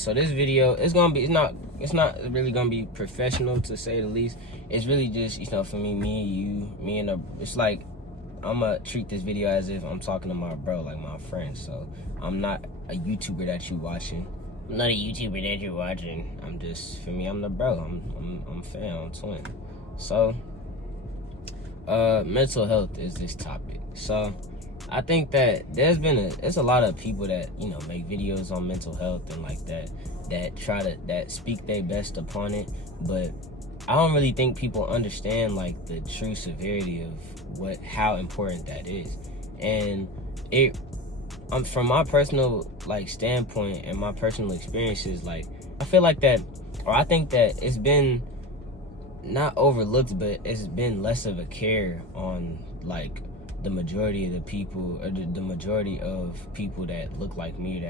So this video, it's not really gonna be professional, to say the least. It's really just, for me, it's like I'ma treat this video as if I'm talking to my bro, like my friend. So I'm not a YouTuber that you watching. I'm not a YouTuber that you're watching. I'm just, for me, I'm the bro. I'm fan, I'm twin. So mental health is this topic. So I think that there's a lot of people that, make videos on mental health and like that speak their best upon it, but I don't really think people understand like the true severity of how important that is. And from my personal standpoint and my personal experiences, I feel like that, or I think that it's been not overlooked, but it's been less of a care on the majority of the people, or the majority of people that look like me,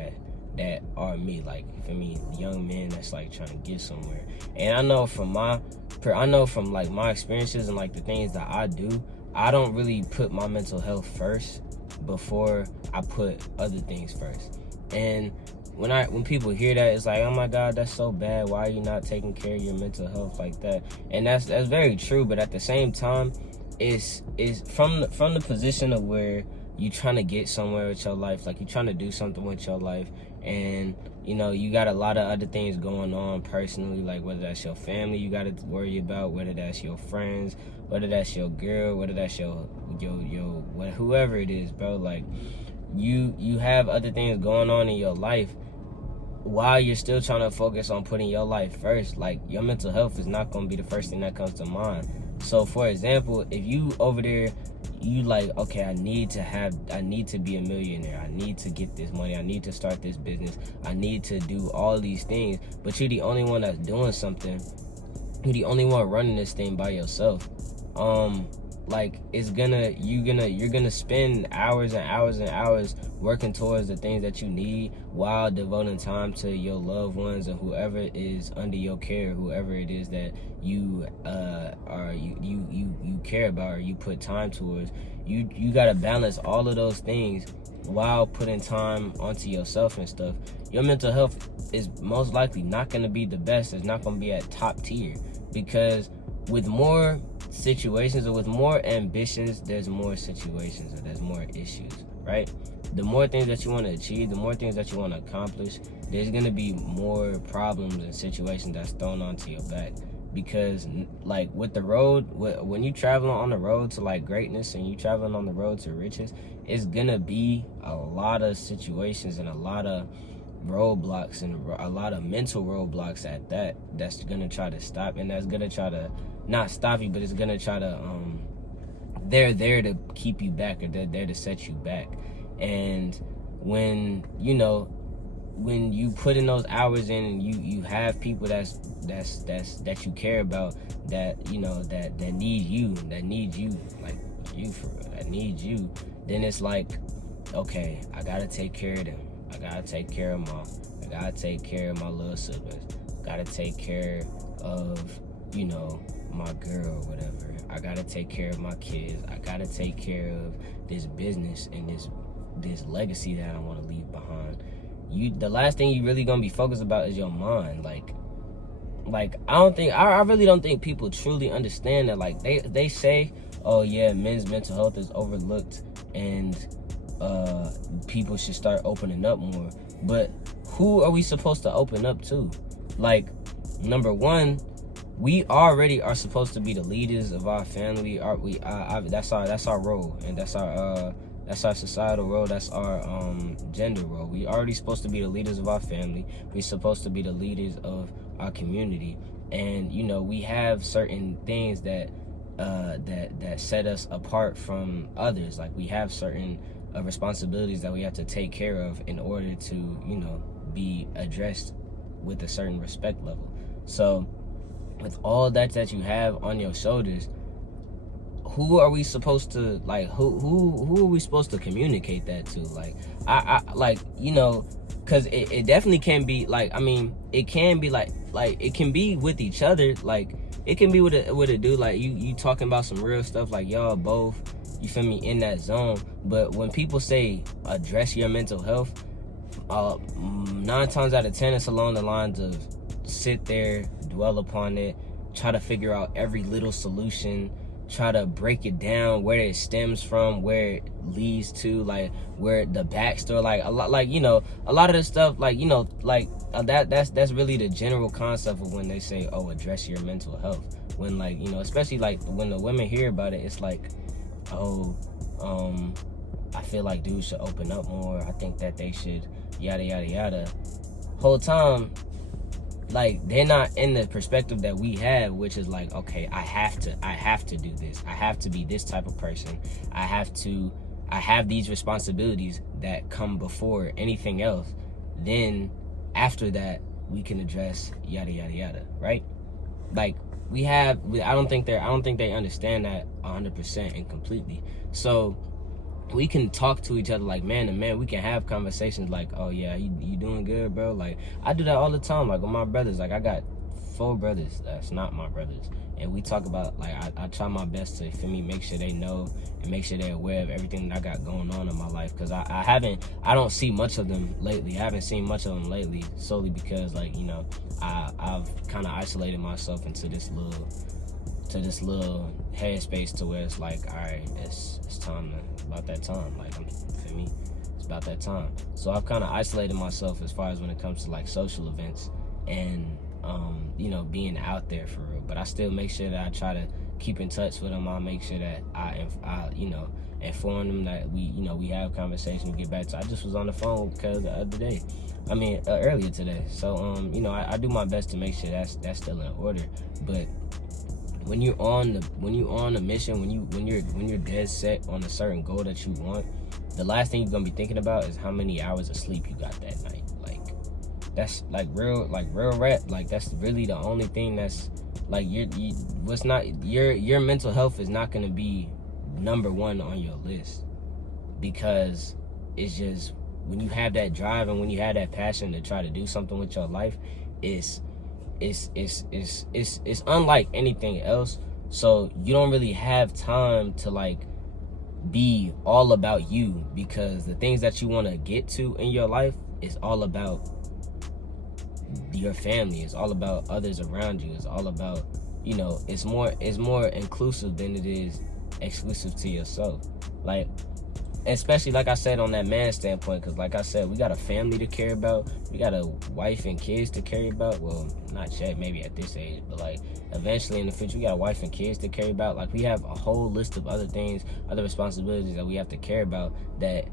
that are me, young men that's trying to get somewhere. And I know from my experiences and the things that I do, I don't really put my mental health first before I put other things first. And when people hear that, it's like, oh my God, that's so bad. Why are you not taking care of your mental health like that? And that's very true. But at the same time, is from the position of where you trying to get somewhere with your life, you're trying to do something with your life, and you got a lot of other things going on personally, whether that's your family you got to worry about, whether that's your friends, whether that's your girl, whether that's your whoever it is, bro. You have other things going on in your life while you're still trying to focus on putting your life first. Your mental health is not going to be the first thing that comes to mind. So for example, if you over there, you okay, I need to be a millionaire, I need to get this money, I need to start this business, I need to do all these things, but you're the only one that's doing something, you're the only one running this thing by yourself. You're gonna spend hours and hours and hours working towards the things that you need, while devoting time to your loved ones and whoever is under your care, whoever it is that you care about, or you put time towards. You gotta balance all of those things while putting time onto yourself and stuff. Your mental health is most likely not gonna be the best. It's not gonna be at top tier, because with more situations, or with more ambitions, there's more situations, or there's more issues, right? The more things that you want to achieve, the more things that you want to accomplish, there's going to be more problems and situations that's thrown onto your back. Because with the road, when you traveling on the road to greatness, and you traveling on the road to riches, it's going to be a lot of situations and a lot of roadblocks, and a lot of mental roadblocks at that's going to try to stop, and that's going to try to not stop you, but it's gonna try to they're there to keep you back, or they're there to set you back. And when you put in those hours in, and you have people that you care about, that that need you, that need you, then it's okay, I gotta take care of them, I gotta take care of mom, I gotta take care of my little siblings, I gotta take care of my girl, or whatever. I gotta take care of my kids. I gotta take care of this business and this legacy that I want to leave behind. The last thing you really gonna be focused about is your mind. I really don't think people truly understand that. They say, oh yeah, men's mental health is overlooked, and people should start opening up more. But who are we supposed to open up to? Number one, we already are supposed to be the leaders of our family. That's our role, and that's our societal role. That's our gender role. We already supposed to be the leaders of our family. We're supposed to be the leaders of our community, and we have certain things that set us apart from others. We have certain responsibilities that we have to take care of in order to be addressed with a certain respect level. So with all that you have on your shoulders, who are we supposed to who are we supposed to communicate that to? Because it definitely can be it can be it can be with each other. It can be with a dude, you talking about some real stuff, y'all both, you feel me, in that zone. But when people say address your mental health, 9 times out of 10, it's along the lines of sit there, dwell upon it, try to figure out every little solution, try to break it down, where it stems from, where it leads to, like where the backstory, like a lot, like, you know, a lot of this stuff, like, you know, like that's really the general concept of when they say, oh, address your mental health. When, like, you know, especially like when the women hear about it, it's like, oh, I feel like dudes should open up more. I think that they should yada yada yada. Whole time, like, they're not in the perspective that we have, which is like, okay, I have to do this. I have to be this type of person. I have these responsibilities that come before anything else. Then after that, we can address yada yada yada, right? Like, I don't think they understand that 100% and completely. So we can talk to each other like man to man. We can have conversations like, oh yeah, you doing good, bro? Like, I do that all the time, like with my brothers. Like, I got 4 brothers that's not my brothers, and we talk about, like, I try my best to, for me, make sure they know and make sure they're aware of everything that I got going on in my life, because I don't see much of them lately. I haven't seen much of them lately, solely because, like, you know, I've kind of isolated myself into this little headspace to where it's like, all right, it's time about that time. Like, for me, it's about that time. So I've kind of isolated myself as far as when it comes to like social events and you know, being out there for real. But I still make sure that I try to keep in touch with them. I make sure that I you know, inform them that we have conversations, we get back to. I just was on the phone because the other day, earlier today. So you know, I do my best to make sure that's still in order. But when you're on a mission, when you're dead set on a certain goal that you want, the last thing you're gonna be thinking about is how many hours of sleep you got that night. Like, that's real rap. Like, that's really the only thing that's like, your mental health is not gonna be number 1 on your list, because it's just, when you have that drive and when you have that passion to try to do something with your life, it's unlike anything else. So you don't really have time to like be all about you, because the things that you want to get to in your life is all about your family. It's all about others around you. It's all about, you know, it's more inclusive than it is exclusive to yourself. Like, especially like I said on that man standpoint, because like I said, we got a family to care about, we got a wife and kids to care about. Well, not yet, maybe at this age, but like eventually in the future, we got a wife and kids to care about. Like, we have a whole list of other things, other responsibilities that we have to care about, that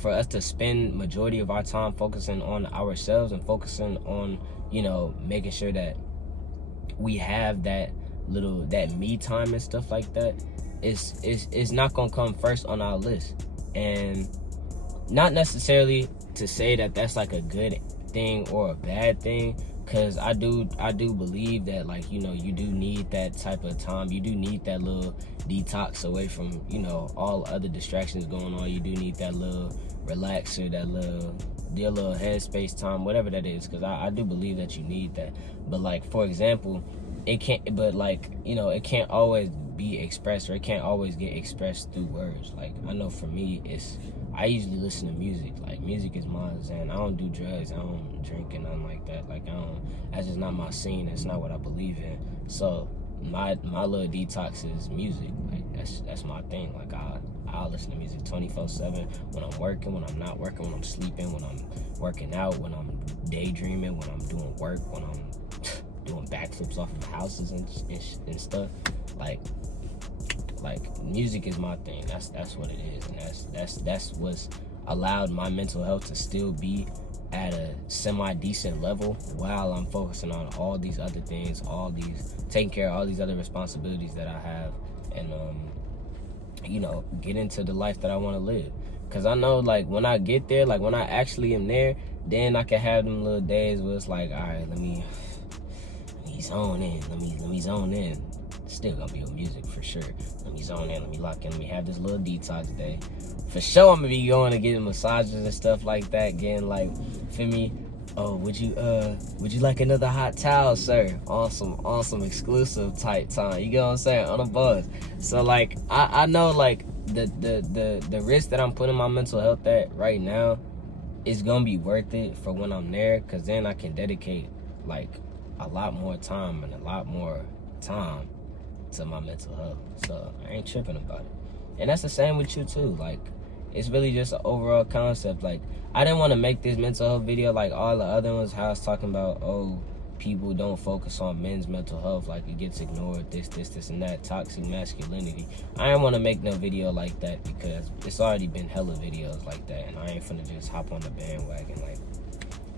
for us to spend majority of our time focusing on ourselves and focusing on, you know, making sure that we have that me time and stuff like that, is not gonna come first on our list. And not necessarily to say that that's like a good thing or a bad thing, because I do believe that, like, you know, you do need that type of time. You do need that little detox away from, you know, all other distractions going on. You do need that little relaxer, your little headspace time, whatever that is, because I do believe that you need that. But like, for example, it can't always be expressed, or it can't always get expressed through words. Like, I know for me, I usually listen to music. Like, music is mine, and I don't do drugs, I don't drink and nothing like that. Like, that's just not my scene. That's not what I believe in. So my little detox is music. Like, that's my thing. Like, I'll listen to music 24/7 when I'm working, when I'm not working, when I'm sleeping, when I'm working out, when I'm daydreaming, when I'm doing work, when I'm doing backflips off of houses and stuff. Like music is my thing. That's what it is, and that's what's allowed my mental health to still be at a semi-decent level while I'm focusing on all these other things, taking care of all these other responsibilities that I have, and you know, get into the life that I want to live. Because I know, like, when I get there, like when I actually am there, then I can have them little days where it's like, all right, let me zone in. Let me zone in. Still gonna be with music for sure. Let me zone in. Let me lock in. Let me have this little detox day. For sure, I'm gonna be going to getting massages and stuff like that. Getting, like, feel me? Oh, would you like another hot towel, sir? Awesome, exclusive type time. You get what I'm saying? On a buzz. So, like, I know, like, the risk that I'm putting my mental health at right now, it's gonna be worth it for when I'm there, because then I can dedicate like a lot more time and a lot more time to my mental health. So I ain't tripping about it. And that's the same with you too. Like, it's really just an overall concept. Like, I didn't want to make this mental health video like all the other ones, how I was talking about, oh, people don't focus on men's mental health, like it gets ignored, this and that, toxic masculinity. I didn't want to make no video like that, because it's already been hella videos like that, and I ain't finna just hop on the bandwagon. Like,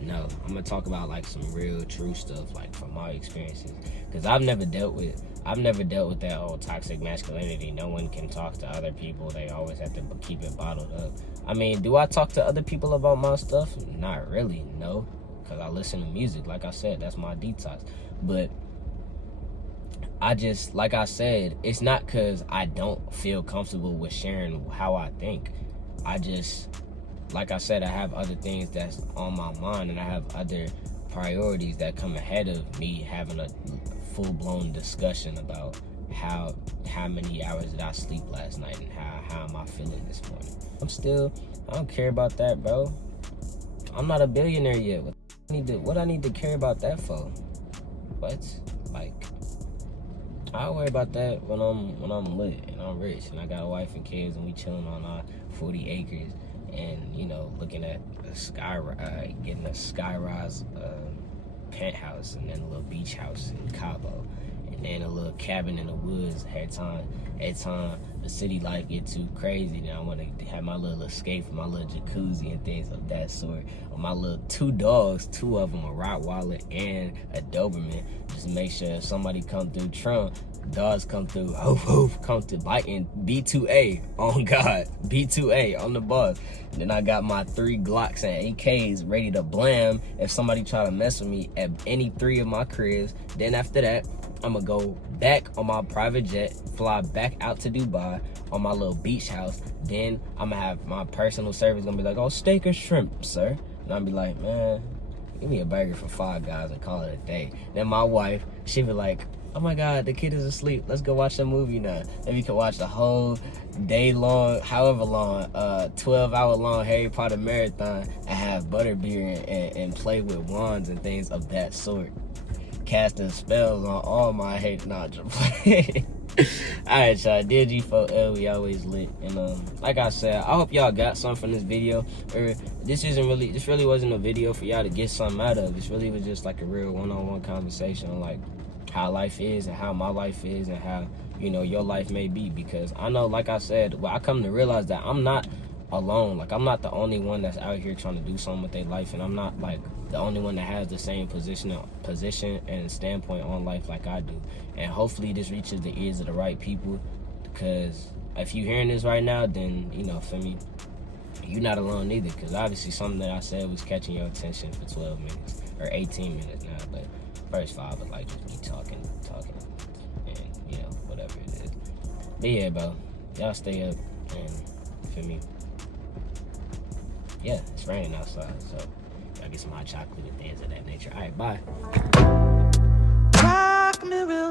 no, I'm gonna talk about like some real true stuff, like from my experiences, because I've never dealt with that whole toxic masculinity. No one can talk to other people, they always have to keep it bottled up. I mean, do I talk to other people about my stuff? Not really, no, because I listen to music. Like I said, that's my detox. But I just, like I said, it's not because I don't feel comfortable with sharing how I think. I just, like I said, I have other things that's on my mind, and I have other priorities that come ahead of me having a full-blown discussion about how many hours did I sleep last night, and how am I feeling this morning. I don't care about that, bro. I'm not a billionaire yet. What I need to care about that for? What? Like, I'll worry about that when I'm lit and I'm rich and I got a wife and kids and we chilling on our 40 acres and, you know, looking at getting a skyrise penthouse, and then a little beach house in Cabo, and then a little cabin in the woods. Every time the city life get too crazy, then I want to have my little escape, my little jacuzzi and things of that sort. Or my little 2 dogs, 2 of them, a Rottweiler and a Doberman. Just make sure if somebody come through Trump, dogs come through, come to biting B2A, on God, B2A on the bus. And then I got my 3 Glocks and AKs ready to blam if somebody try to mess with me at any 3 of my cribs. Then after that, I'm gonna go back on my private jet, fly back out to Dubai on my little beach house. Then I'm gonna have my personal service gonna be like, oh, steak or shrimp, sir? And I'll be like, man, give me a burger for 5 guys and call it a day. Then my wife, she be like, oh my God, the kid is asleep. Let's go watch a movie now. Then we can watch the whole day long, however long, 12-hour long Harry Potter marathon and have butterbeer and play with wands and things of that sort. Casting spells on all my hate. Nah, just play. Alright, y'all. DG4L, we always lit. And like I said, I hope y'all got something from this video. This really wasn't a video for y'all to get something out of. This really was just like a real one-on-one conversation on like how life is and how my life is and how, you know, your life may be. Because I know, like I said, well, I come to realize that I'm not alone. Like, I'm not the only one that's out here trying to do something with their life, and I'm not like the only one that has the same position and standpoint on life like I do. And hopefully this reaches the ears of the right people, because if you're hearing this right now, then, you know, for me, you're not alone either, because obviously something that I said was catching your attention for 12 minutes or 18 minutes now, but first 5 was like just me talking, and, you know, whatever it is. But yeah, bro, y'all stay up, and for me, yeah, it's raining outside, so y'all get some hot chocolate and things of that nature. All right, bye. Rock me real